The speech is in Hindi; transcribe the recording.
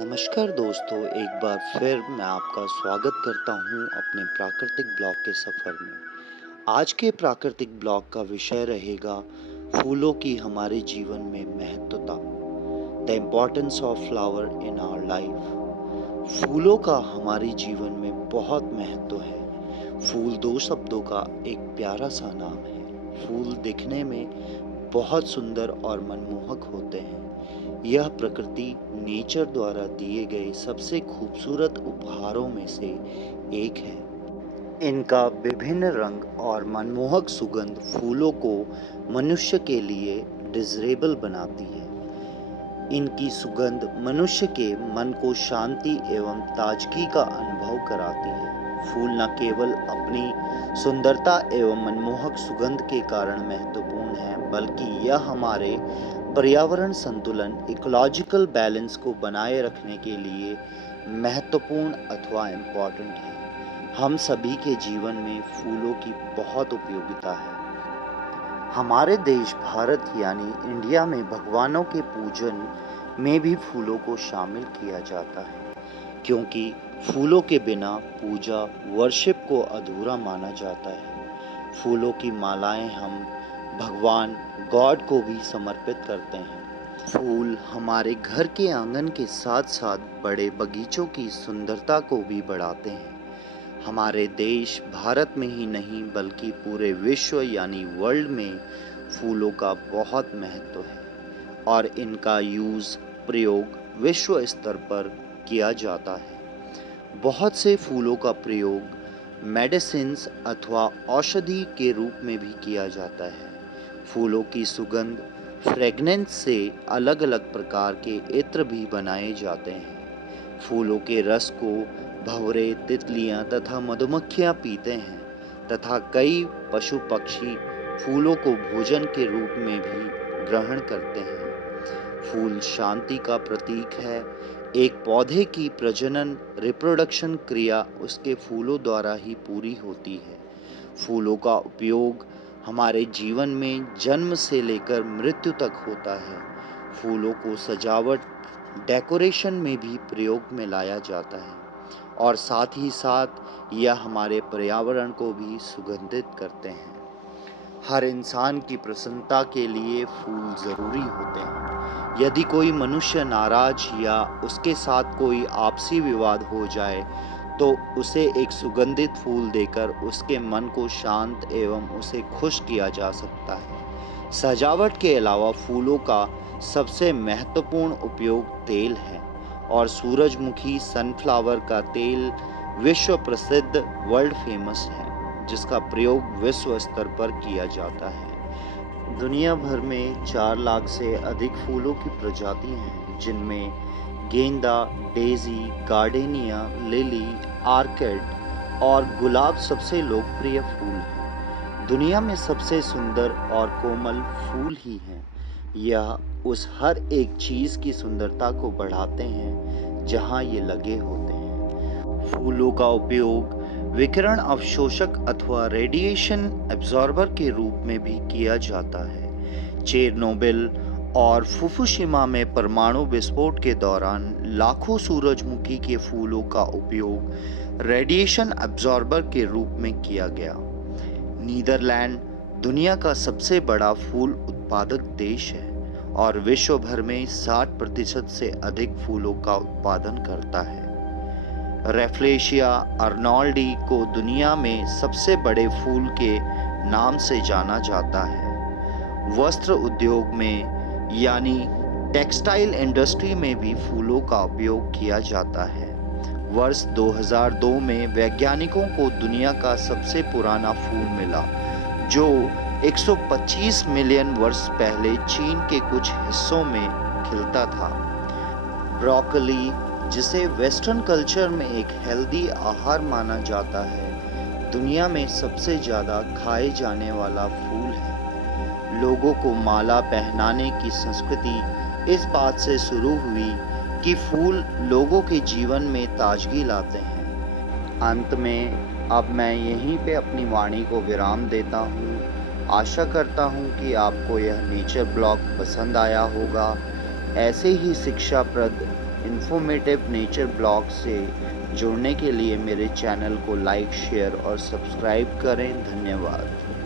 नमस्कार दोस्तों, एक बार फिर मैं आपका स्वागत करता हूं अपने प्राकृतिक ब्लॉग के सफ़र में। आज के प्राकृतिक ब्लॉग का विषय रहेगा फूलों की हमारे जीवन में महत्वता, the importance of flower in our life. फूलों का हमारे जीवन में बहुत महत्व है। फूल दो शब्दों का एक प्यारा सा नाम है। फूल दिखने में बहुत सुंदर और मनमोहक होते हैं। यह प्रकृति नेचर द्वारा दिए गए सबसे खूबसूरत उपहारों में से एक है। इनका विभिन्न रंग और मनमोहक सुगंध फूलों को मनुष्य के लिए डिज़रेबल बनाती है। इनकी सुगंध मनुष्य के मन को शांति एवं ताजगी का अनुभव कराती है। फूल न केवल अपनी सुंदरता एवं मनमोहक सुगंध के कारण महत्वपूर्ण है, बल्कि यह हमारे पर्यावरण संतुलन इकोलॉजिकल बैलेंस को बनाए रखने के लिए महत्वपूर्ण अथवा इम्पॉर्टेंट है। हम सभी के जीवन में फूलों की बहुत उपयोगिता है। हमारे देश भारत यानी इंडिया में भगवानों के पूजन में भी फूलों को शामिल किया जाता है, क्योंकि फूलों के बिना पूजा वर्शिप को अधूरा माना जाता है। फूलों की मालाएं हम भगवान गॉड को भी समर्पित करते हैं। फूल हमारे घर के आंगन के साथ साथ बड़े बगीचों की सुंदरता को भी बढ़ाते हैं। हमारे देश भारत में ही नहीं बल्कि पूरे विश्व यानी वर्ल्ड में फूलों का बहुत महत्व है और इनका प्रयोग विश्व स्तर पर किया जाता है। बहुत से फूलों का प्रयोग मेडिसिन्स अथवा औषधि के रूप में भी किया जाता है। फूलों की सुगंध फ्रेगनेंस से अलग अलग प्रकार के इत्र भी बनाए जाते हैं। फूलों के रस को भंवरे, तितलियां तथा मधुमक्खियां पीते हैं तथा कई पशु पक्षी फूलों को भोजन के रूप में भी ग्रहण करते हैं। फूल शांति का प्रतीक है। एक पौधे की प्रजनन रिप्रोडक्शन क्रिया उसके फूलों द्वारा ही पूरी होती है। फूलों का उपयोग हमारे जीवन में जन्म से लेकर मृत्यु तक होता है। फूलों को सजावट, डेकोरेशन में भी प्रयोग में लाया जाता है और साथ ही साथ यह हमारे पर्यावरण को भी सुगंधित करते हैं। हर इंसान की प्रसन्नता के लिए फूल ज़रूरी होते हैं। यदि कोई मनुष्य नाराज या उसके साथ कोई आपसी विवाद हो जाए तो उसे एक सुगंधित फूल देकर उसके मन को शांत एवं उसे खुश किया जा सकता है। सजावट के अलावा फूलों का सबसे महत्वपूर्ण उपयोग तेल है और सूरजमुखी सनफ्लावर का तेल विश्व प्रसिद्ध वर्ल्ड फेमस है, जिसका प्रयोग विश्व स्तर पर किया जाता है। दुनिया भर में 4 लाख से अधिक फूलों की प्रजाति हैं, जिनमें गेंदा, डेज़ी, गार्डेनिया, लिली, आर्किड और गुलाब सबसे लोकप्रिय फूल हैं। दुनिया में सबसे सुंदर और कोमल फूल ही हैं। यह उस हर एक चीज़ की सुंदरता को बढ़ाते हैं जहाँ ये लगे होते हैं। फूलों का उपयोग विकिरण अवशोषक अथवा रेडिएशन एब्जॉर्बर के रूप में भी किया जाता है। चेरनोबिल और फुकुशिमा में परमाणु विस्फोट के दौरान लाखों सूरजमुखी के फूलों का उपयोग रेडिएशन एब्जॉर्बर के रूप में किया गया। नीदरलैंड दुनिया का सबसे बड़ा फूल उत्पादक देश है और विश्व भर में 60% से अधिक फूलों का उत्पादन करता है। रेफ्लेशिया अर्नोल्डी को दुनिया में सबसे बड़े फूल के नाम से जाना जाता है। वस्त्र उद्योग में यानी टेक्सटाइल इंडस्ट्री में भी फूलों का उपयोग किया जाता है। वर्ष 2002 में वैज्ञानिकों को दुनिया का सबसे पुराना फूल मिला, जो 125 मिलियन वर्ष पहले चीन के कुछ हिस्सों में खिलता था। ब्रोकली, जिसे वेस्टर्न कल्चर में एक हेल्दी आहार माना जाता है, दुनिया में सबसे ज़्यादा खाए जाने वाला फूल है। लोगों को माला पहनाने की संस्कृति इस बात से शुरू हुई कि फूल लोगों के जीवन में ताजगी लाते हैं। अंत में अब मैं यहीं पे अपनी वाणी को विराम देता हूँ। आशा करता हूँ कि आपको यह नेचर ब्लॉग पसंद आया होगा। ऐसे ही शिक्षाप्रद, इन्फॉर्मेटिव नेचर ब्लॉग से जुड़ने के लिए मेरे चैनल को लाइक, शेयर और सब्सक्राइब करें। धन्यवाद।